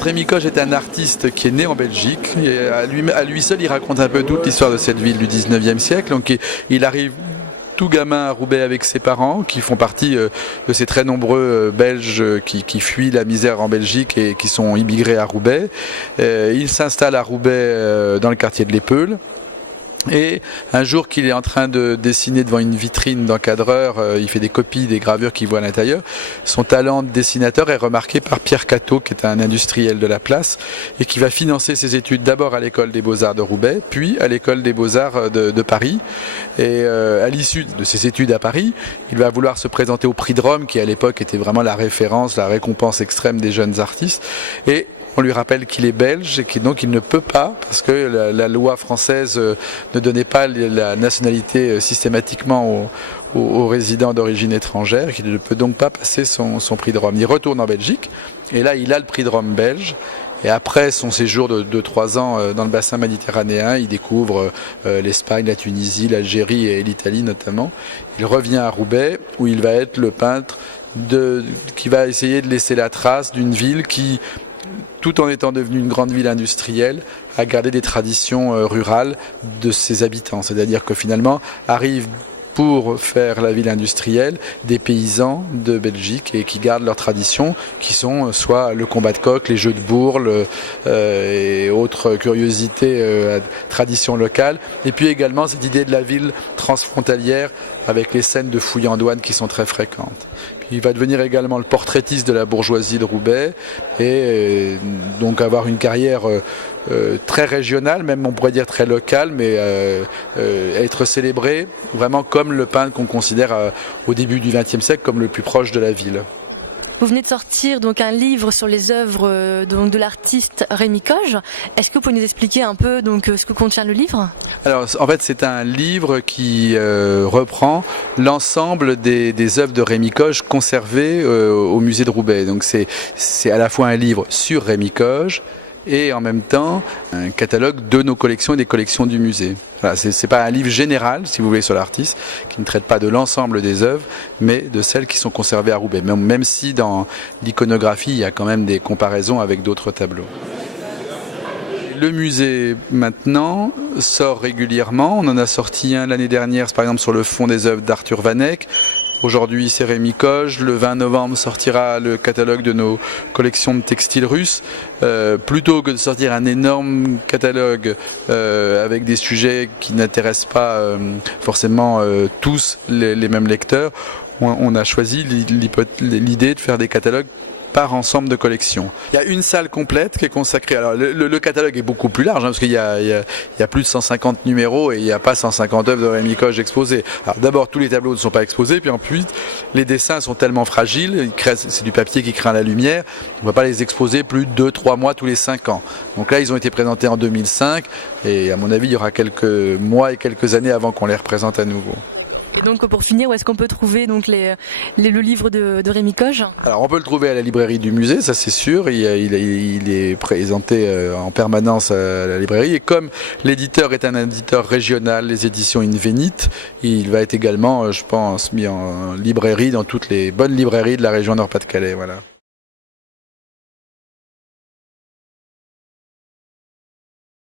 Rémi Coge est un artiste qui est né en Belgique. Et à lui seul, il raconte un peu toute l'histoire de cette ville du 19e siècle. Donc il arrive tout gamin à Roubaix avec ses parents, qui font partie de ces très nombreux Belges qui fuient la misère en Belgique et qui sont immigrés à Roubaix. Il s'installe à Roubaix dans le quartier de l'Épeule. Et un jour qu'il est en train de dessiner devant une vitrine d'encadreur, il fait des copies des gravures qu'il voit à l'intérieur. Son talent de dessinateur est remarqué par Pierre Cateau, qui est un industriel de la place, et qui va financer ses études d'abord à l'école des Beaux-Arts de Roubaix, puis à l'école des Beaux-Arts de Paris. Et à l'issue de ses études à Paris, il va vouloir se présenter au Prix de Rome, qui à l'époque était vraiment la référence, la récompense extrême des jeunes artistes. Et on lui rappelle qu'il est belge et qu'il donc il ne peut pas, parce que la loi française ne donnait pas la nationalité systématiquement aux résidents d'origine étrangère, qu'il ne peut donc pas passer son prix de Rome. Il retourne en Belgique et là il a le prix de Rome belge. Et après son séjour de 3 ans dans le bassin méditerranéen, il découvre l'Espagne, la Tunisie, l'Algérie et l'Italie notamment. Il revient à Roubaix où il va être le peintre qui va essayer de laisser la trace d'une ville qui, tout en étant devenue une grande ville industrielle, a gardé des traditions rurales de ses habitants. C'est-à-dire que finalement arrivent pour faire la ville industrielle des paysans de Belgique et qui gardent leurs traditions, qui sont soit le combat de coq, les jeux de bourle et autres curiosités, traditions locales. Et puis également cette idée de la ville transfrontalière avec les scènes de fouilles en douane qui sont très fréquentes. Puis il va devenir également le portraitiste de la bourgeoisie de Roubaix et donc avoir une carrière très régionale, même on pourrait dire très locale, mais être célébré vraiment comme le peintre qu'on considère au début du XXe siècle comme le plus proche de la ville. Vous venez de sortir donc un livre sur les œuvres de l'artiste Rémi Coge. Est-ce que vous pouvez nous expliquer un peu ce que contient le livre ? Alors en fait c'est un livre qui reprend l'ensemble des œuvres de Rémi Coge conservées au musée de Roubaix. Donc c'est à la fois un livre sur Rémi Coge et en même temps un catalogue de nos collections et des collections du musée. Voilà, c'est pas un livre général, si vous voulez, sur l'artiste, qui ne traite pas de l'ensemble des œuvres, mais de celles qui sont conservées à Roubaix. Même si dans l'iconographie, il y a quand même des comparaisons avec d'autres tableaux. Le musée, maintenant, sort régulièrement. On en a sorti un l'année dernière, par exemple, sur le fond des œuvres d'Arthur Van Eyck. Aujourd'hui, c'est Rémi Coge. Le 20 novembre sortira le catalogue de nos collections de textiles russes. Plutôt que de sortir un énorme catalogue avec des sujets qui n'intéressent pas forcément tous les mêmes lecteurs, on a choisi l'idée de faire des catalogues par ensemble de collections. Il y a une salle complète qui est consacrée. Alors le catalogue est beaucoup plus large parce qu'il y a plus de 150 numéros et il n'y a pas 150 œuvres de Rémi Coge exposées. Alors d'abord tous les tableaux ne sont pas exposés, puis ensuite les dessins sont tellement fragiles, c'est du papier qui craint la lumière, on ne va pas les exposer plus de 2-3 mois tous les 5 ans. Donc là ils ont été présentés en 2005 et à mon avis il y aura quelques mois et quelques années avant qu'on les représente à nouveau. Et donc pour finir, où est-ce qu'on peut trouver donc le livre de Rémi Coge ? Alors on peut le trouver à la librairie du musée, ça c'est sûr, il est présenté en permanence à la librairie et comme l'éditeur est un éditeur régional, les éditions Invenit, il va être également, je pense, mis en librairie dans toutes les bonnes librairies de la région Nord-Pas-de-Calais. Voilà.